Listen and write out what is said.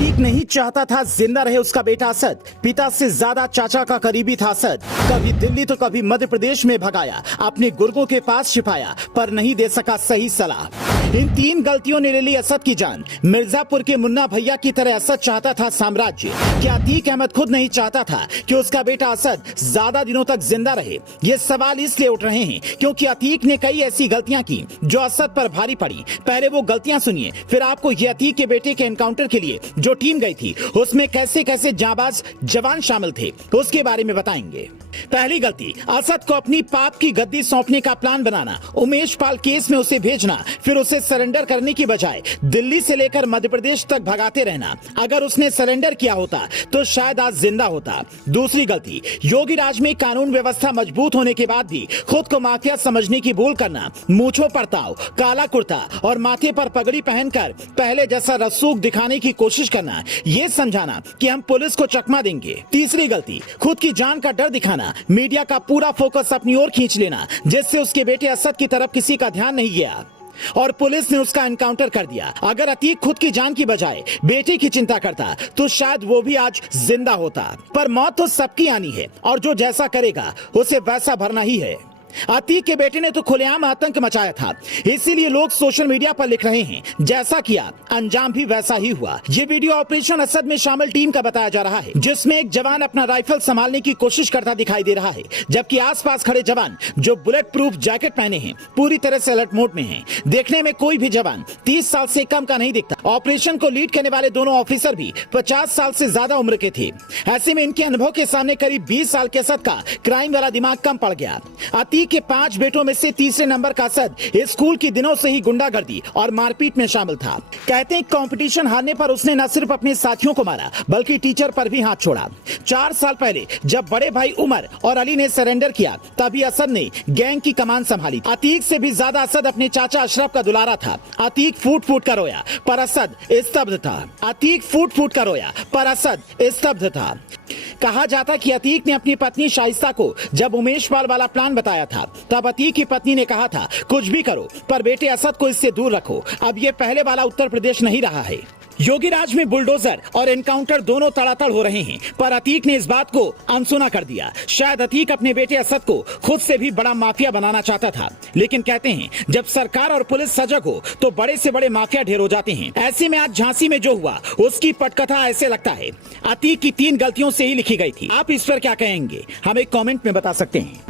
अतीक नहीं चाहता था जिंदा रहे उसका बेटा असद। पिता से ज्यादा चाचा का करीबी था असद। कभी दिल्ली तो कभी मध्य प्रदेश में भगाया, अपने गुर्गों के पास छिपाया, पर नहीं दे सका सही सलाह। इन 3 गलतियों ने ले ली असद की जान। मिर्जापुर के मुन्ना भैया की तरह असद चाहता था साम्राज्य। क्या अतीक अहमद खुद नहीं चाहता था कि उसका बेटा असद ज्यादा दिनों तक जिंदा रहे? ये सवाल इसलिए उठ रहे हैं क्योंकि अतीक ने कई ऐसी गलतियां की जो असद पर भारी पड़ी। पहले वो गलतियां सुनिए, फिर आपको ये अतीक के बेटे के एनकाउंटर के लिए जो टीम गई थी उसमें कैसे कैसे जाबाज जवान शामिल थे उसके बारे में बताएंगे। पहली गलती, असद को अपनी पाप की गद्दी सौंपने का प्लान बनाना, उमेश पाल केस में उसे भेजना, फिर उसे सरेंडर करने की बजाय दिल्ली से लेकर मध्य प्रदेश तक भगाते रहना। अगर उसने सरेंडर किया होता तो शायद आज जिंदा होता। दूसरी गलती, योगी राज में कानून व्यवस्था मजबूत होने के बाद भी खुद को माफिया समझने की भूल करना, मूंछों पर ताव, काला कुर्ता और माथे पर पगड़ी पहनकर पहले जैसा रसूख दिखाने की कोशिश करना, ये समझाना कि हम पुलिस को चकमा देंगे। तीसरी गलती, खुद की जान का डर दिखाना, मीडिया का पूरा फोकस अपनी ओर खींच लेना, जिससे उसके बेटे असद की तरफ किसी का ध्यान नहीं गया और पुलिस ने उसका एनकाउंटर कर दिया। अगर अतीक खुद की जान की बजाय बेटे की चिंता करता तो शायद वो भी आज जिंदा होता। पर मौत तो सबकी आनी है और जो जैसा करेगा उसे वैसा भरना ही है। अतीक के बेटे ने तो खुलेआम आतंक मचाया था, इसीलिए लोग सोशल मीडिया पर लिख रहे हैं जैसा किया अंजाम भी वैसा ही हुआ। ये वीडियो ऑपरेशन असद में शामिल टीम का बताया जा रहा है, जिसमें एक जवान अपना राइफल संभालने की कोशिश करता दिखाई दे रहा है, जबकि आसपास खड़े जवान जो बुलेट प्रूफ जैकेट पहने हैं पूरी तरह से अलर्ट मोड में हैं। देखने में कोई भी जवान 30 साल से कम का नहीं दिखता। ऑपरेशन को लीड करने वाले दोनों ऑफिसर भी 50 साल से ज्यादा उम्र के थे। ऐसे में इनके अनुभव के सामने करीब 20 साल के असद का क्राइम वाला दिमाग कम पड़ गया। के 5 बेटों में से तीसरे नंबर का असद स्कूल के दिनों से ही गुंडागर्दी और मारपीट में शामिल था। कहते हैं कंपटीशन हारने पर उसने न सिर्फ अपने साथियों को मारा बल्कि टीचर पर भी हाथ छोड़ा। 4 साल पहले जब बड़े भाई उमर और अली ने सरेंडर किया तभी असद ने गैंग की कमान संभाली। अतीक से भी ज्यादा असद अपने चाचा अशरफ का दुलारा था। अतीक फूट फूट कर रोया पर असद स्तब्ध था। अतीक फूट फूट कर रोया पर असद स्तब्ध था। कहा जाता कि अतीक ने अपनी पत्नी शाइस्ता को जब उमेश पाल वाला प्लान बताया था तब अतीक की पत्नी ने कहा था कुछ भी करो पर बेटे असद को इससे दूर रखो। अब ये पहले वाला उत्तर प्रदेश नहीं रहा है। योगी राज में बुलडोजर और एनकाउंटर दोनों तड़ातड़ हो रहे हैं, पर अतीक ने इस बात को अनसुना कर दिया। शायद अतीक अपने बेटे असद को खुद से भी बड़ा माफिया बनाना चाहता था, लेकिन कहते हैं जब सरकार और पुलिस सजग हो तो बड़े से बड़े माफिया ढेर हो जाते हैं। ऐसे में आज झांसी में जो हुआ उसकी पटकथा ऐसे लगता है अतीक की 3 गलतियों से ही लिखी गई थी। आप इस पर क्या कहेंगे? हमें कॉमेंट में बता सकते हैं।